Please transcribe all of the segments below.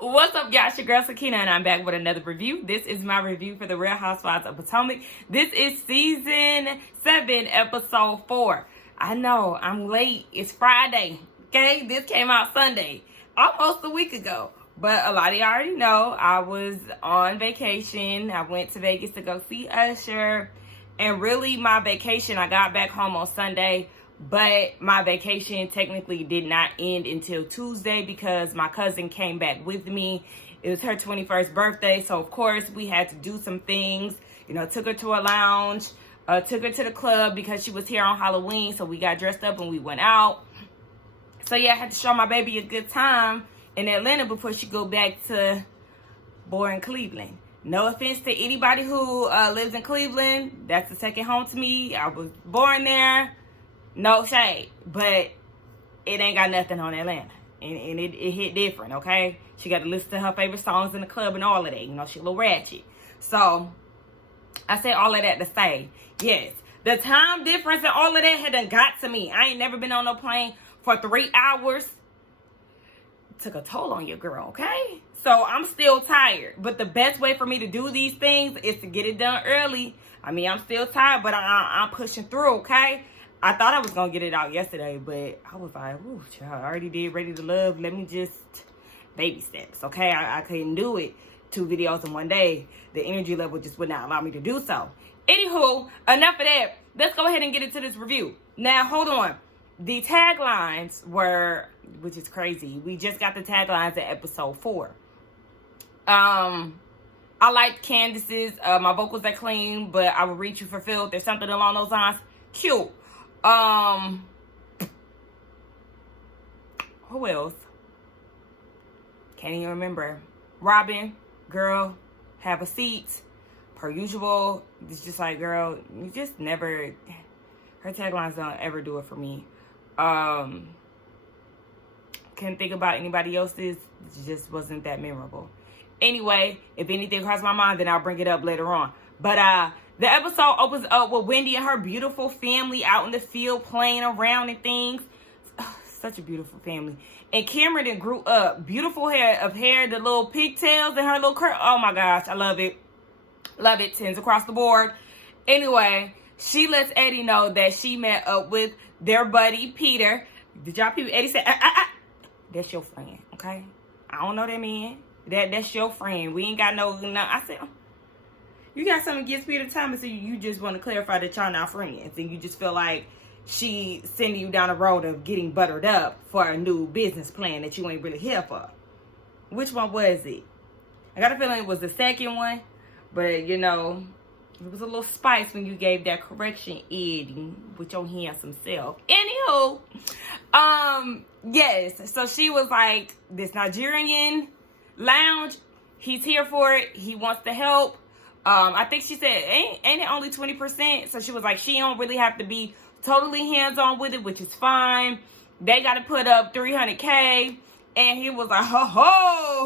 What's up, y'all? It's your girl Sakina, and I'm back with another review. This is my review for the Real Housewives of Potomac. This is season 7, episode 4. I know, I'm late. It's Friday, okay? This came out Sunday, almost a week ago. But a lot of y'all already know I was on vacation. I went to Vegas to go see Usher. And really, my vacation, I got back home on Sunday. But my vacation technically did not end until Tuesday because my cousin came back with me. It was her 21st birthday. So, of course, we had to do some things. You know, took her to a lounge. Took her to the club because she was here on Halloween. So, we got dressed up and we went out. So, yeah, I had to show my baby a good time in Atlanta before she go back to boring Cleveland. No offense to anybody who lives in Cleveland. That's the second home to me. I was born there. No shade, but it ain't got nothing on Atlanta. And it hit different, okay? She got to listen to her favorite songs in the club and all of that. You know, she a little ratchet. So, I say all of that to say, yes, the time difference and all of that had done got to me. I ain't never been on no plane for 3 hours. It took a toll on your girl, okay? So, I'm still tired. But the best way for me to do these things is to get it done early. I mean, I'm still tired, but I'm pushing through, okay? I thought I was going to get it out yesterday, but I was like, ooh, child, I already did Ready to Love. Let me just baby steps, okay? I couldn't do it 2 videos in one day. The energy level just would not allow me to do so. Anywho, enough of that. Let's go ahead and get into this review. Now, hold on. The taglines were, which is crazy. We just got the taglines at episode 4. I liked Candiace's. My vocals are clean, but I will reach you for filth. There's something along those lines. Cute. Who else? Can't even remember. Robyn, girl, have a seat. Per usual. It's just like, girl, you just never, her taglines don't ever do it for me. Can't think about anybody else's. It just wasn't that memorable. Anyway, if anything crossed my mind, then I'll bring it up later on. But, the episode opens up with Wendy and her beautiful family out in the field playing around and things. Oh, such a beautiful family. And Cameron grew up. Beautiful hair, the little pigtails and her little curl. Oh my gosh, I love it. Love it. 10s across the board. Anyway, she lets Eddie know that she met up with their buddy, Peter. Did y'all people? Eddie said, that's your friend, okay? I don't know that man. That's your friend. We ain't got no. I said, you got something against Peter Thomas, and you just want to clarify that y'all not friends, and you just feel like she sending you down the road of getting buttered up for a new business plan that you ain't really here for. Which one was it? I got a feeling it was the second one, but you know, it was a little spice when you gave that correction, Eddie, with your handsome self. Anywho, yes, so she was like, this Nigerian lounge, he's here for it, he wants to help. I think she said, ain't it only 20%? So she was like, she don't really have to be totally hands-on with it, which is fine. They got to put up $300K. And he was like, ho,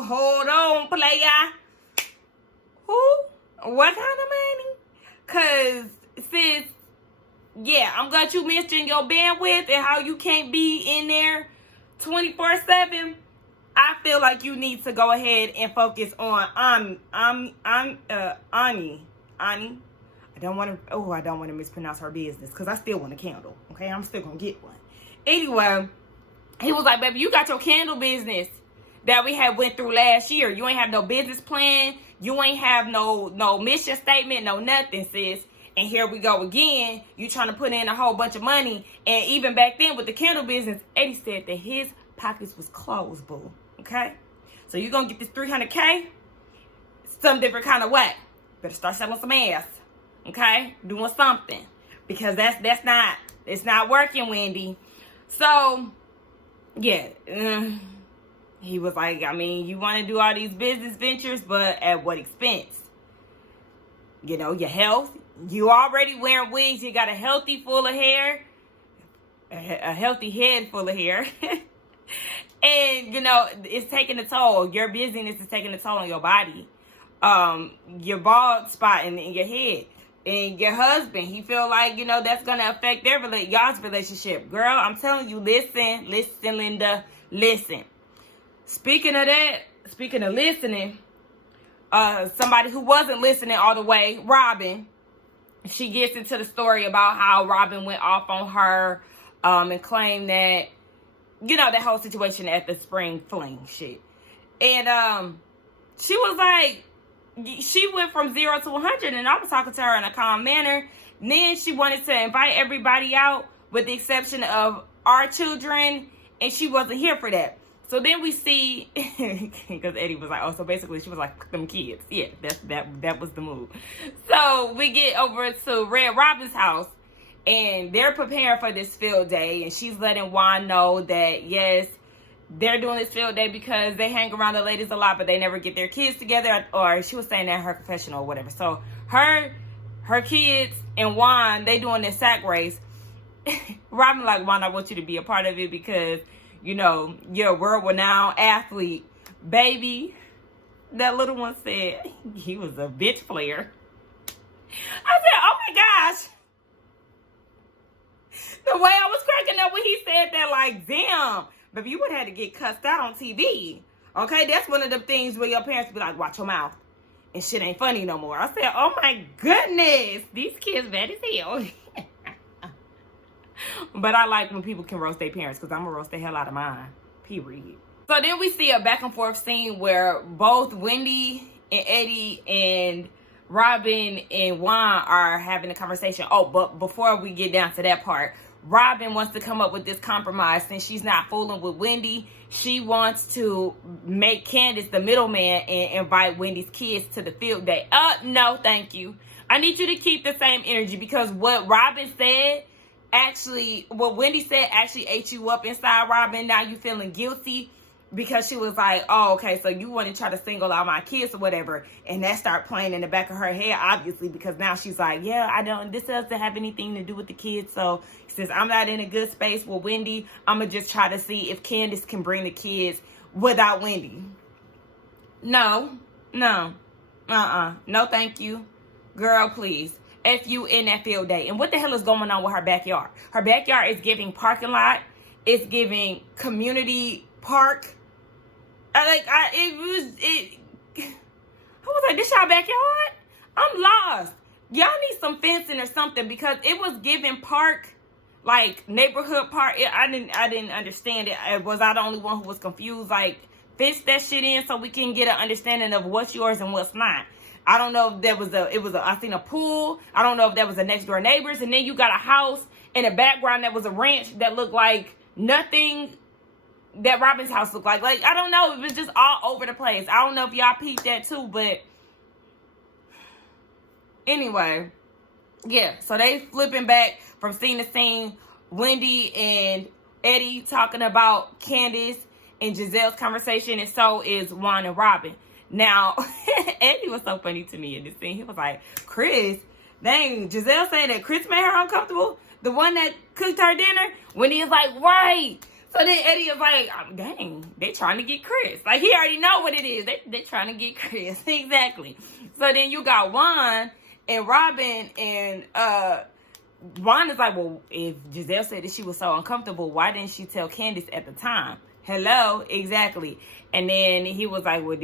hold on, playa. Who? What kind of money? Because, sis, yeah, I'm glad you mentioned your bandwidth and how you can't be in there 24/7. I feel like you need to go ahead and focus on Ani. I don't want to mispronounce her business because I still want a candle. Okay, I'm still gonna get one. Anyway, he was like, baby, you got your candle business that we had went through last year. You ain't have no business plan. You ain't have no mission statement, no nothing, sis. And here we go again. You trying to put in a whole bunch of money. And even back then with the candle business, Eddie said that his pockets was closed, boo. Okay? So you're going to get this $300K some different kind of way. Better start selling some ass. Okay? Doing something. Because it's not working, Wendy. So, yeah. He was like, I mean, you want to do all these business ventures, but at what expense? You know, your health. You already wearing wigs. You got a healthy full of hair. A healthy head full of hair. And, you know, it's taking a toll. Your busyness is taking a toll on your body. Your bald spot in your head. And your husband, he feel like, you know, that's going to affect y'all's relationship. Girl, I'm telling you, listen, Linda, listen. Speaking of that, speaking of listening, somebody who wasn't listening all the way, Robyn, she gets into the story about how Robyn went off on her and claimed that, you know, that whole situation at the spring fling shit. And she was like, she went from 0 to 100, and I was talking to her in a calm manner. And then she wanted to invite everybody out with the exception of our children, and she wasn't here for that. So then we see, because Eddie was like, oh, so basically she was like, them kids. Yeah, that was the move. So we get over to Red Robin's house, and they're preparing for this field day, and she's letting Juan know that, yes, they're doing this field day because they hang around the ladies a lot, but they never get their kids together, or she was saying that in her confessional or whatever. So her kids and Juan, they doing this sack race. Robyn like, Juan, I want you to be a part of it because, you know, you're a world-renowned athlete. Baby, that little one said he was a bitch player. I said, oh my gosh. The way I was cracking up when he said that, like, damn, baby, you would have had to get cussed out on TV. Okay, that's one of the things where your parents be like, watch your mouth. And shit ain't funny no more. I said, oh my goodness, these kids bad as hell. But I like when people can roast their parents because I'm going to roast the hell out of mine. Period. So then we see a back and forth scene where both Wendy and Eddie and Robyn and Juan are having a conversation. Oh, but before we get down to that part, Robyn wants to come up with this compromise since she's not fooling with Wendy. She wants to make Candiace the middleman and invite Wendy's kids to the field day. No, thank you. I need you to keep the same energy because what Robyn said, actually, what Wendy said actually ate you up inside, Robyn. Now you feeling guilty because she was like, oh, okay, so you want to try to single out my kids or whatever. And that started playing in the back of her head, obviously, because now she's like, yeah, this doesn't have anything to do with the kids. So since I'm not in a good space with Wendy, I'm going to just try to see if Candiace can bring the kids without Wendy. No, thank you. Girl, please. If you in that field day. And what the hell is going on with her backyard? Her backyard is giving parking lot. It's giving community park. I was like, this y'all backyard? I'm lost. Y'all need some fencing or something because it was giving park, like neighborhood park. I didn't understand it. Was I the only one who was confused? Like, fence that shit in so we can get an understanding of what's yours and what's not. I don't know if there was I seen a pool. I don't know if that was a next door neighbors. And then you got a house in the background that was a ranch that looked like nothing that Robyn's house looked like. Like, I don't know. It was just all over the place. I don't know if y'all peeped that too, but anyway, yeah. So they flipping back from scene to scene. Wendy and Eddie talking about Candiace and Giselle's conversation, and so is Juan and Robyn. Now, Eddie was so funny to me in this scene. He was like, Chris, dang, Giselle saying that Chris made her uncomfortable? The one that cooked her dinner? Wendy is like, right. So then Eddie is like, oh, dang, they trying to get Chris. Like, he already know what it is. They trying to get Chris. Exactly. So then you got Juan and Robyn, and Juan is like, well, if Giselle said that she was so uncomfortable, why didn't she tell Candiace at the time? Hello? Exactly. And then he was like, well,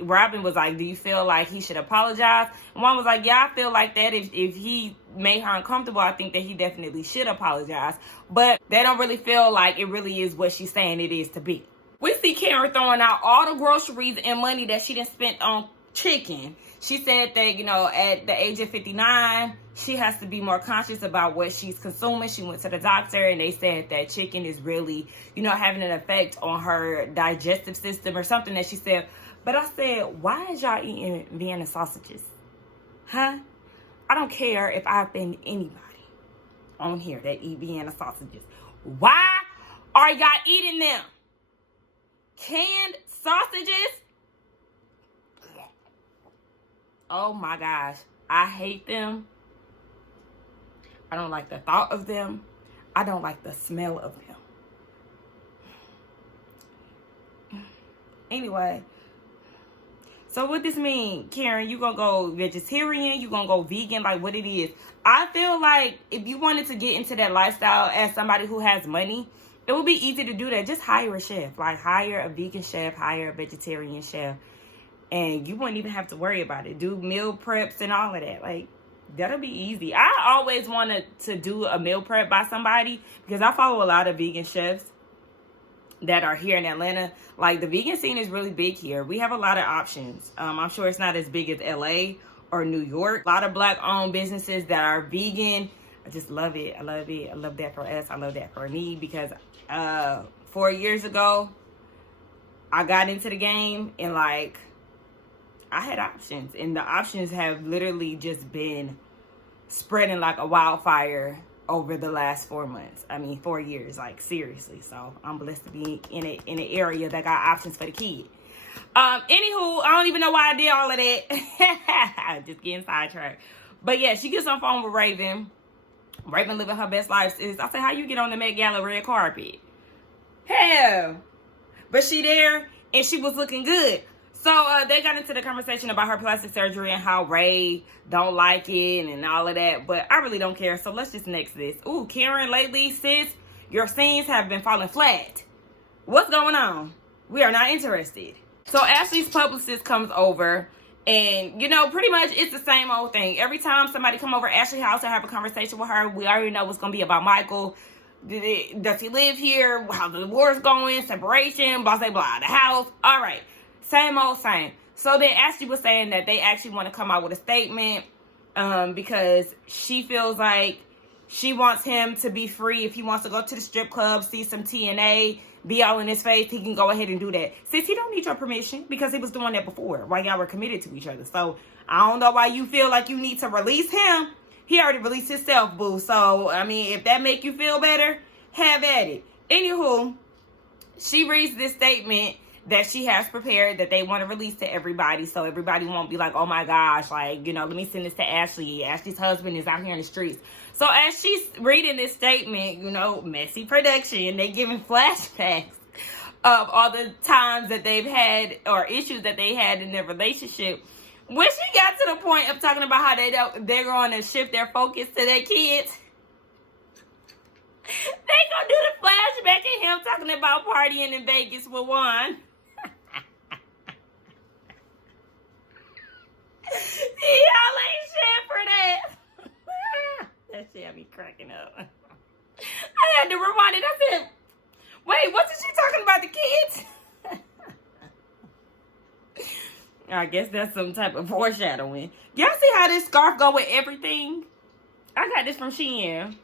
Robyn was like, do you feel like he should apologize? And Juan was like, yeah, I feel like that. If he made her uncomfortable, I think that he definitely should apologize. But they don't really feel like it really is what she's saying it is to be. We see Karen throwing out all the groceries and money that she done spent on chicken. She said that, you know, at the age of 59, she has to be more conscious about what she's consuming. She went to the doctor and they said that chicken is really, you know, having an effect on her digestive system or something that she said. But I said, why is y'all eating Vienna sausages? Huh? I don't care if I offend anybody on here that eat Vienna sausages. Why are y'all eating them? Canned sausages? Oh my gosh. I hate them. I don't like the thought of them. I don't like the smell of them. Anyway. So what this mean, Karen? You gonna go vegetarian? You gonna go vegan? Like, what it is? I feel like if you wanted to get into that lifestyle as somebody who has money it would be easy to do that. Just hire a chef. Like, hire a vegan chef, hire a vegetarian chef. And you wouldn't even have to worry about it. Do meal preps and all of that. Like, that'll be easy. I always wanted to do a meal prep by somebody because I follow a lot of vegan chefs that are here in Atlanta. Like, the vegan scene is really big here. We have a lot of options. I'm sure it's not as big as LA or New York. A lot of Black-owned businesses that are vegan. I just love it. I love it. I love that for us. I love that for me because 4 years ago, I got into the game and, like, I had options. And the options have literally just been spreading like a wildfire over the last 4 months. 4 years, like, seriously. So I'm blessed to be in an area that got options for the kid. Anywho, I don't even know why I did all of that. Just getting sidetracked. But yeah, she gets on phone with Raven. Raven living her best life. I said, how you get on the Met Gala red carpet? Hell. But she there and she was looking good. So they got into the conversation about her plastic surgery and how Ray don't like it and all of that. But I really don't care. So let's just next this. Ooh, Karen, lately, sis, your scenes have been falling flat. What's going on? We are not interested. So Ashley's publicist comes over. And, you know, pretty much it's the same old thing. Every time somebody come over Ashley's house and have a conversation with her, we already know what's going to be about Michael. Does he live here? How the divorce going? Separation? Blah, blah, blah. The house. All right. Same old same. So then Ashley was saying that they actually want to come out with a statement because she feels like she wants him to be free. If he wants to go to the strip club, see some TNA, be all in his face, he can go ahead and do that. Sis, he don't need your permission because he was doing that before while y'all were committed to each other. So I don't know why you feel like you need to release him. He already released himself, boo. So, if that make you feel better, have at it. Anywho, she reads this statement that she has prepared that they want to release to everybody, so everybody won't be like, oh my gosh, like, let me send this to Ashley. Ashley's husband is out here in the streets. So as she's reading this statement, messy production, they giving flashbacks of all the times that they've had or issues that they had in their relationship. When she got to the point of talking about how they're going to shift their focus to their kids, they gonna do the flashback of him talking about partying in Vegas with Juan. Y'all ain't shit for that. That shit had me cracking up. I had to rewind it. I said, wait, wasn't she talking about the kids? I guess that's some type of foreshadowing. Y'all see how this scarf go with everything? I got this from Shein.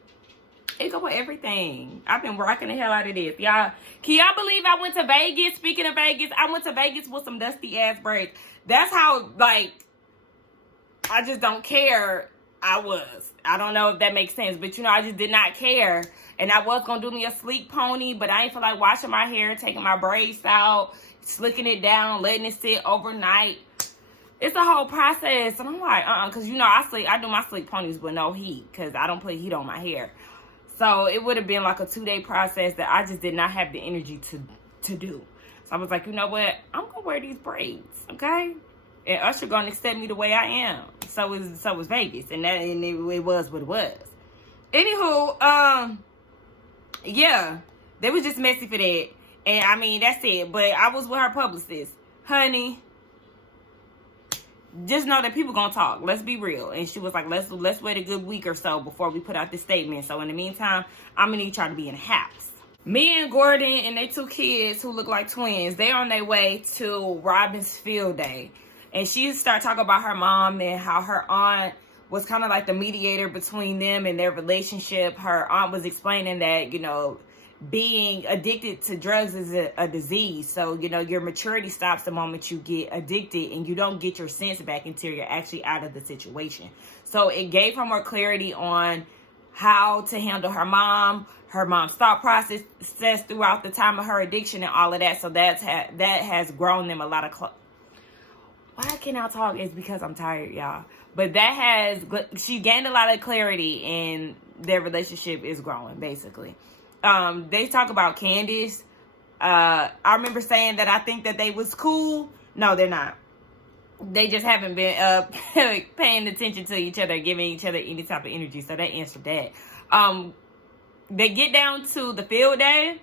It go with everything. I've been rocking the hell out of this. Y'all, can y'all believe I went to Vegas? Speaking of Vegas, I went to Vegas with some dusty ass braids. That's how, like, I just don't care. I don't know if that makes sense, but I just did not care. And I was going to do me a sleek pony, but I ain't feel like washing my hair, taking my braids out, slicking it down, letting it sit overnight. It's a whole process. And I'm like, because, I do my sleek ponies with no heat because I don't put heat on my hair. So it would have been like a 2-day process that I just did not have the energy to do. So I was like, you know what? I'm going to wear these braids, okay? And Usher going to accept me the way I am. So is Vegas. And it was what it was. Anywho, yeah. They was just messy for that. And that's it. But I was with her publicist. Honey, just know that people gonna talk. Let's be real. And she was like, let's wait a good week or so before we put out this statement. So in the meantime, I'm gonna need y'all to be in the house. Me and Gordon and they 2 kids who look like twins, they're on their way to Robyn's field day. And she started talking about her mom and how her aunt was kind of like the mediator between them and their relationship. Her aunt was explaining that, being addicted to drugs is a disease. So, your maturity stops the moment you get addicted and you don't get your sense back until you're actually out of the situation. So it gave her more clarity on how to handle her mom's thought process throughout the time of her addiction and all of that. So that has grown them a lot of... Why can't I talk? It's because I'm tired, y'all. But she gained a lot of clarity and their relationship is growing, basically. They talk about Candiace. I remember saying that I think that they was cool. No, they're not. They just haven't been paying attention to each other, giving each other any type of energy. So they answered that. They get down to the field day.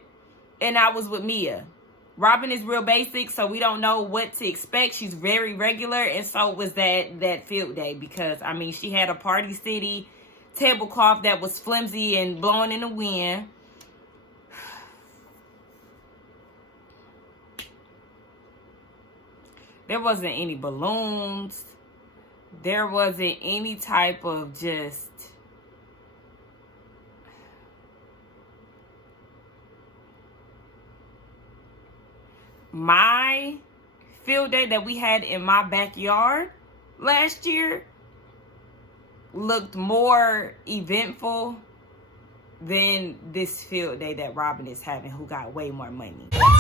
and I was with Mia. Robyn is real basic, so we don't know what to expect. She's very regular, and so was that field day, because, I mean, she had a Party City tablecloth that was flimsy and blowing in the wind. There wasn't any balloons. There wasn't any type of just... My field day that we had in my backyard last year looked more eventful than this field day that Robyn is having, who got way more money. Yes,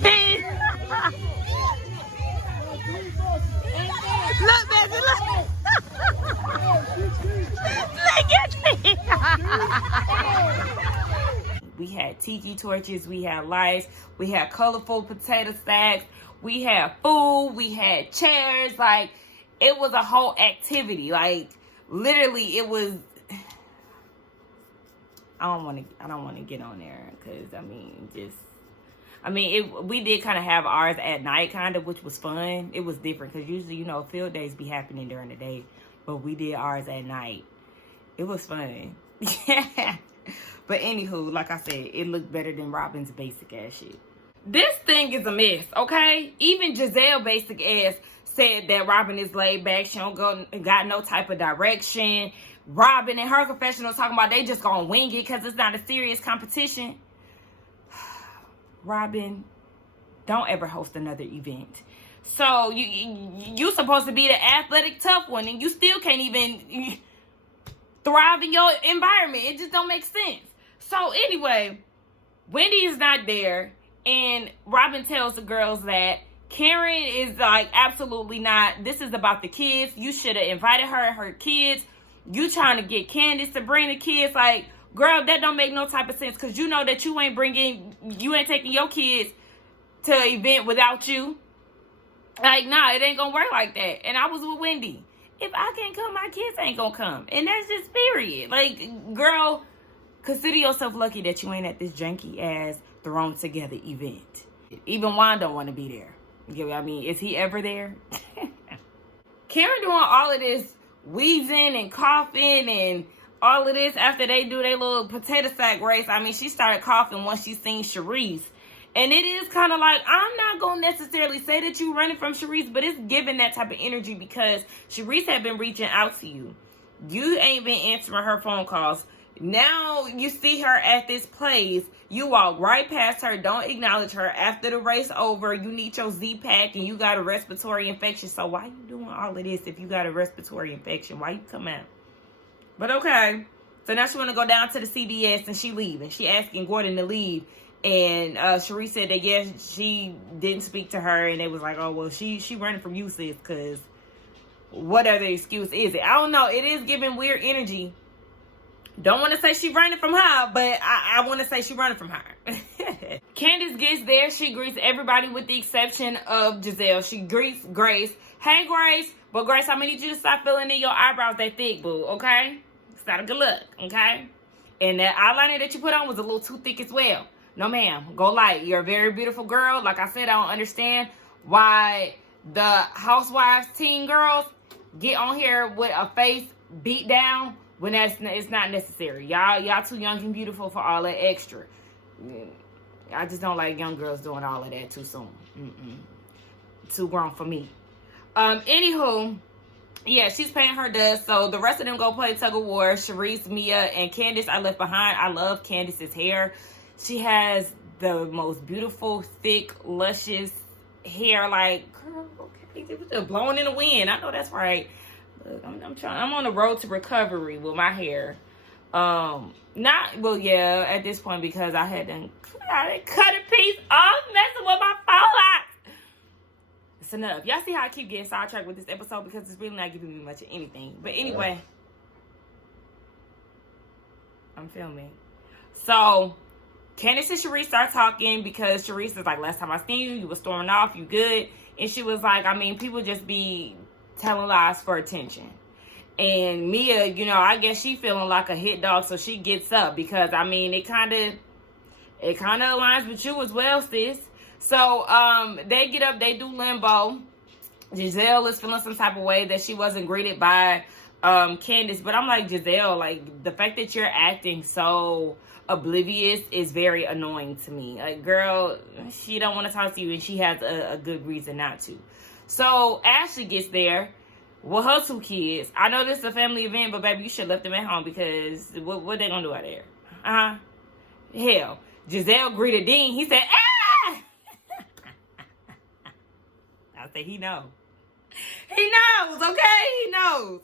bitch. Look, baby, look. Look at me. We had tiki torches, we had lights, we had colorful potato sacks, we had food, we had chairs. Like, it was a whole activity. Like, literally, it was... I don't want to get on there, because we did kind of have ours at night, kind of, which was fun. It was different, because usually, you know, field days be happening during the day, but we did ours at night. It was fun. But anywho, like I said, it looked better than Robyn's basic ass shit. This thing is a mess, okay? Even Giselle basic ass said that Robyn is laid back. She don't got no type of direction. Robyn and her confessional talking about they just gonna wing it because it's not a serious competition. Robyn, don't ever host another event. So you supposed to be the athletic tough one, and you still can't even thrive in your environment. It just don't make sense. So anyway, Wendy is not there, and Robyn tells the girls that Karen is like, absolutely not. This is about the kids. You should have invited her and her kids. You trying to get Candiace to bring the kids. Like, girl, that don't make no type of sense, because you know that you ain't taking your kids to an event without you. Like, nah, it ain't gonna work like that. And I was with Wendy. If I can't come, my kids ain't gonna come. And that's just period. Like, girl, consider yourself lucky that you ain't at this janky ass thrown together event. Even Juan don't want to be there. You get what I mean? Is he ever there? Karen doing all of this wheezing and coughing and all of this after they do their little potato sack race. I mean, she started coughing once she seen Sharice. And it is kind of like, I'm not going to necessarily say that you running from Sharice, but it's giving that type of energy, because Sharice had been reaching out to you. You ain't been answering her phone calls. Now you see her at this place. You walk right past her. Don't acknowledge her. After the race over, you need your Z-Pack and you got a respiratory infection. So why you doing all of this if you got a respiratory infection? Why you come out? But okay. So now she want to go down to the CVS and she leaving. She asking Gordon to leave. And Sharice said that, yes, she didn't speak to her. And they was like, oh, well, she running from you, sis, because what other excuse is it? I don't know. It is giving weird energy. Don't want to say she running from her, but I want to say she running from her. Candiace gets there. She greets everybody with the exception of Giselle. She greets Grace. Hey, Grace. But, Grace, I'm going to need you to stop filling in your eyebrows that thick, boo, okay? It's not a good look, okay? And that eyeliner that you put on was a little too thick as well. No, ma'am. Go light. You're a very beautiful girl. Like I said, I don't understand why the Housewives teen girls get on here with a face beat down when it's not necessary. Y'all too young and beautiful for all that extra. I just don't like young girls doing all of that too soon. Too grown for me. Anywho, yeah, she's paying her dust. So the rest of them go play tug of war. Sharice, Mia, and Candiace I left behind. I love Candiace's hair. She has the most beautiful, thick, luscious hair. Like, girl, okay, it was just blowing in the wind. I know that's right. Look, I'm on the road to recovery with my hair. At this point, because I had to cut a piece off, messing with my phone. It's enough. Y'all see how I keep getting sidetracked with this episode, because it's really not giving me much of anything. But anyway, I'm filming. So Candiace and Sharice start talking, because Sharice is like, last time I seen you was storming off, you good? And she was like, I mean, people just be telling lies for attention. And Mia, you know, I guess she feeling like a hit dog, so she gets up because, I mean, it kind of aligns with you as well, sis. So they get up, they do limbo. Giselle is feeling some type of way that she wasn't greeted by Candiace, but I'm like, Giselle, like, the fact that you're acting so oblivious is very annoying to me. Like, girl, she don't want to talk to you, and she has a good reason not to. So Ashley gets there with her 2 kids. I know this is a family event, but baby, you should have left them at home, because what they gonna do out there? Hell, Giselle greeted Dean. He said, ah! I said, he knows. He knows, okay? He knows.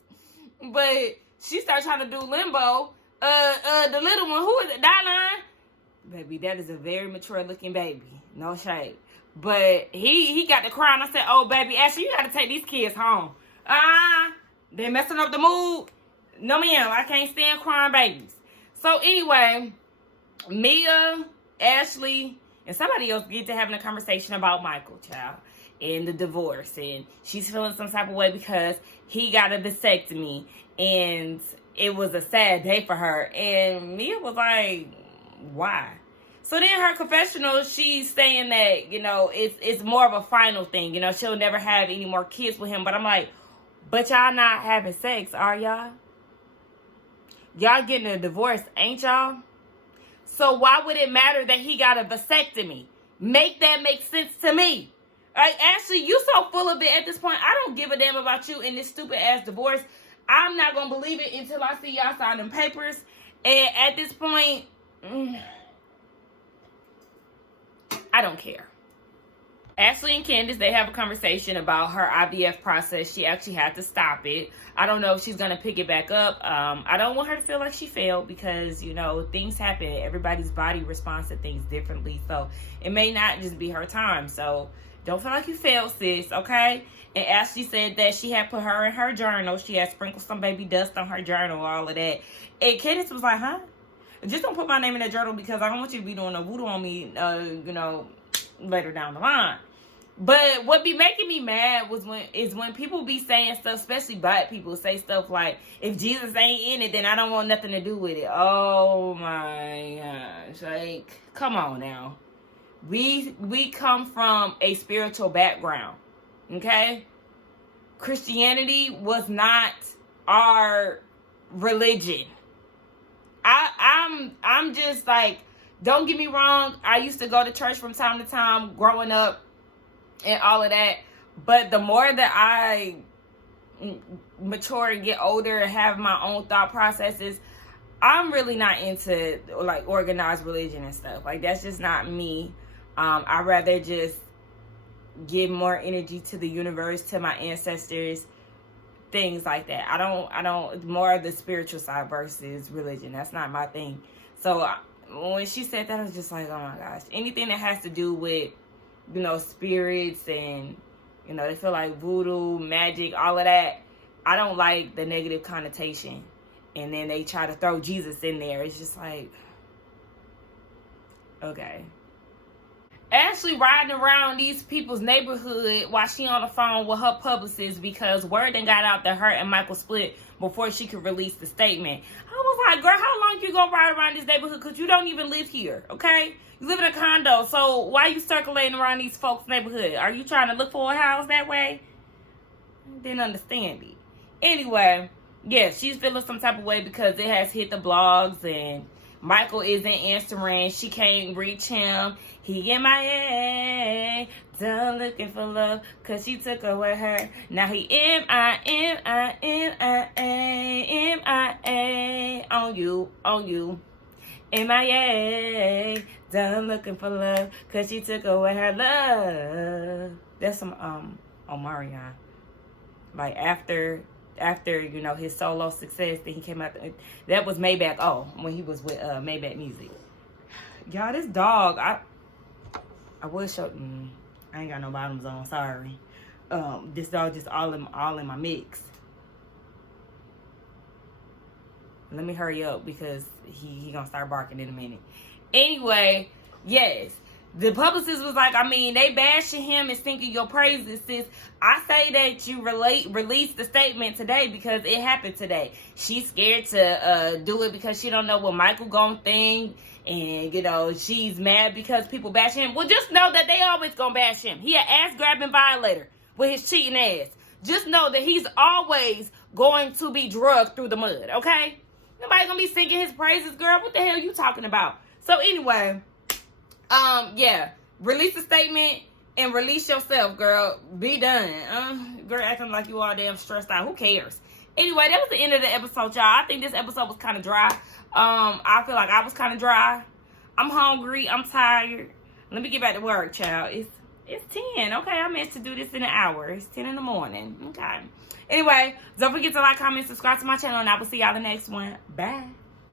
But she started trying to do limbo. The little one, who is it? Tagline? Baby, that is a very mature looking baby. No shade. But he got the crying. I said, oh, baby, Ashley, you got to take these kids home. They're messing up the mood. No, ma'am, I can't stand crying babies. So anyway, Mia, Ashley, and somebody else get to having a conversation about Michael, child, and the divorce. And she's feeling some type of way because he got a vasectomy. And it was a sad day for her. And Mia was like, why? So then her confessional, she's saying that, you know, it's more of a final thing. You know, she'll never have any more kids with him. But I'm like, but y'all not having sex, are y'all? Y'all getting a divorce, ain't y'all? So why would it matter that he got a vasectomy? Make that make sense to me. Right? Ashley, you so full of it at this point. I don't give a damn about you in this stupid ass divorce. I'm not going to believe it until I see y'all sign them papers. And at this point, I don't care. Ashley and Candiace, they have a conversation about her IVF process. She actually had to stop it. I don't know if she's going to pick it back up. I don't want her to feel like she failed because, you know, things happen. Everybody's body responds to things differently. So it may not just be her time. So don't feel like you failed, sis, okay? And Ashley said that she had put her in her journal. She had sprinkled some baby dust on her journal, all of that. And Candiace was like, huh? Just don't put my name in that journal because I don't want you to be doing a voodoo on me, you know, later down the line. But what be making me mad is when people be saying stuff, especially black people, say stuff like, if Jesus ain't in it, then I don't want nothing to do with it. Oh my gosh. Like, come on now. We come from a spiritual background. Okay? Christianity was not our religion. I'm just like, don't get me wrong, I used to go to church from time to time growing up and all of that, but the more that I mature and get older and have my own thought processes, I'm really not into like organized religion and stuff. Like, that's just not me. I'd rather just give more energy to the universe, to my ancestors, things like that. I don't more of the spiritual side versus religion. That's not my thing. So when she said that, I was just like, oh my gosh. Anything that has to do with, you know, spirits and, you know, they feel like voodoo, magic, all of that, I don't like the negative connotation. And then they try to throw Jesus in there. It's just like, okay. Ashley riding around these people's neighborhood while she on the phone with her publicist because word done got out that her and Michael split before she could release the statement. I was like, girl, how long you gonna ride around this neighborhood? Because you don't even live here, okay? You live in a condo, so why you circulating around these folks' neighborhood? Are you trying to look for a house that way? Didn't understand it. Anyway, yeah, she's feeling some type of way because it has hit the blogs and Michael isn't answering. She can't reach him. He MIA, done looking for love, cause she took away her. Now he MIA on you. MIA, done looking for love, cause she took away her love. That's some Omarion. Like after you know his solo success, then he came out. That was Maybach. Oh, when he was with Maybach Music. Y'all, this dog. I will show. I ain't got no bottoms on. Sorry. This dog just all in my mix. Let me hurry up because he gonna start barking in a minute. Anyway, yes. The publicist was like, I mean, they bashing him and singing your praises, sis. I say that you release the statement today because it happened today. She's scared to do it because she don't know what Michael gonna think. And, you know, she's mad because people bash him. Well, just know that they always gonna bash him. He an ass-grabbing violator with his cheating ass. Just know that he's always going to be drugged through the mud, okay? Nobody gonna be singing his praises, girl. What the hell you talking about? So, anyway... yeah, release a statement and release yourself, girl. Be done. Girl, acting like you all damn stressed out. Who cares? Anyway, that was the end of the episode, y'all. I think this episode was kind of dry. I feel like I was kind of dry. I'm hungry. I'm tired. Let me get back to work, child. It's 10. Okay, I meant to do this in an hour. It's 10 in the morning. Okay. Anyway, don't forget to like, comment, subscribe to my channel, and I will see y'all in the next one. Bye.